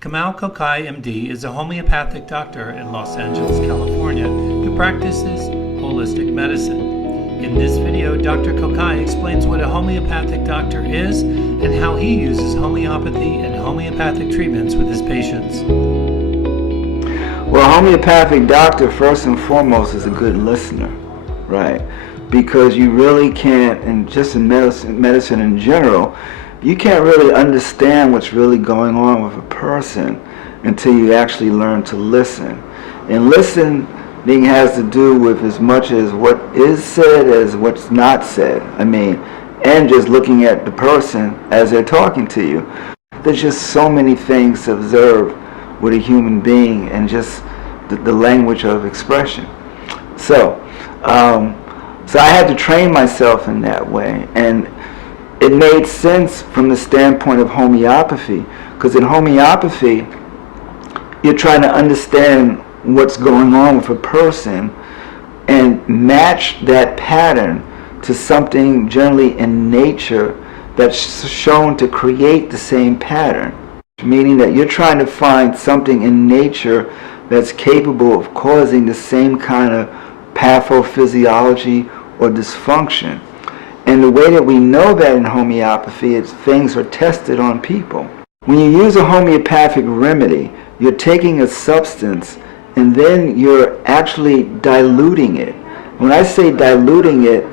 Kamau Kokayi, MD, is a homeopathic doctor in Los Angeles, California, who practices holistic medicine. In this video, Dr. Kokayi explains what a homeopathic doctor is and how he uses homeopathy and homeopathic treatments with his patients. Well, a homeopathic doctor, first and foremost, is a good listener, right? Because you really can't, and just in medicine in general, you can't really understand what's really going on with a person until you actually learn to listen. And listening has to do with as much as what is said as what's not said. And just looking at the person as they're talking to you. There's just so many things to observe with a human being and just the language of expression. So I had to train myself in that way, and it made sense from the standpoint of homeopathy, because in homeopathy, you're trying to understand what's going on with a person and match that pattern to something generally in nature that's shown to create the same pattern. Meaning that you're trying to find something in nature that's capable of causing the same kind of pathophysiology or dysfunction. And the way that we know that in homeopathy is things are tested on people. When you use a homeopathic remedy, you're taking a substance and then you're actually diluting it. When I say diluting it,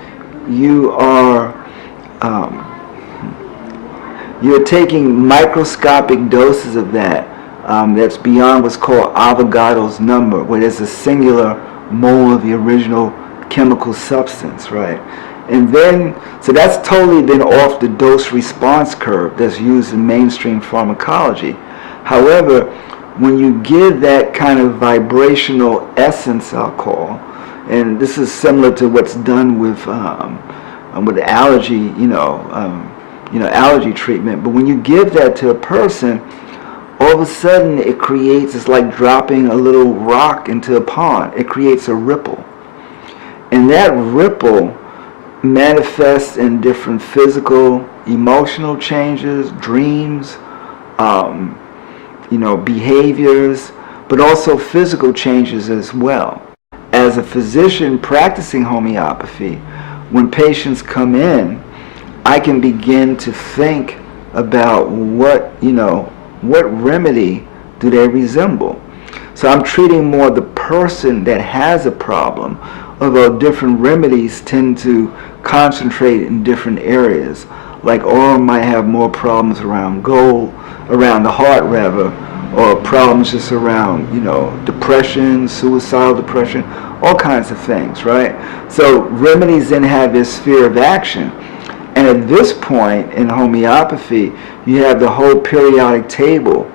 you're taking microscopic doses of that that's beyond what's called Avogadro's number, where there's a singular mole of the original chemical substance, right? And then, so that's totally been off the dose response curve that's used in mainstream pharmacology. However, when you give that kind of vibrational essence, I'll call, and this is similar to what's done with allergy, allergy treatment. But when you give that to a person, all of a sudden it creates, it's like dropping a little rock into a pond. It creates a ripple. And that ripple manifests in different physical, emotional changes, dreams, behaviors, but also physical changes as well. As a physician practicing homeopathy, when patients come in, I can begin to think about what remedy do they resemble. So I'm treating more the person that has a problem, although different remedies tend to concentrate in different areas. Like oral might have more problems around the heart rather, or problems just around, depression, suicidal depression, all kinds of things, right? So remedies then have this sphere of action. And at this point in homeopathy, you have the whole periodic table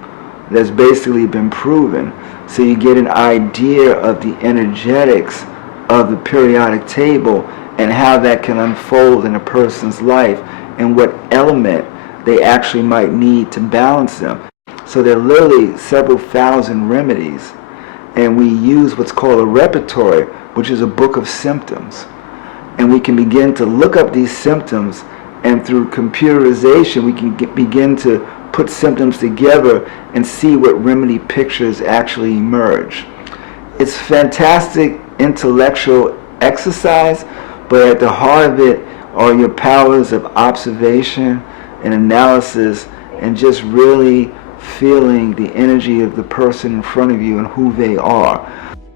that's basically been proven. So you get an idea of the energetics of the periodic table and how that can unfold in a person's life and what element they actually might need to balance them. So there are literally several thousand remedies, and we use what's called a repertory, which is a book of symptoms. And we can begin to look up these symptoms, and through computerization we can begin to put symptoms together and see what remedy pictures actually emerge. It's fantastic intellectual exercise, but at the heart of it are your powers of observation and analysis and just really feeling the energy of the person in front of you and who they are.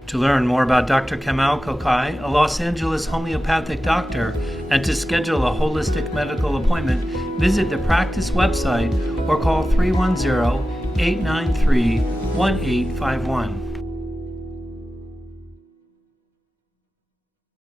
To learn more about Dr. Kamau Kokayi, a Los Angeles homeopathic doctor, and to schedule a holistic medical appointment, visit the practice website or call 310-893-1851.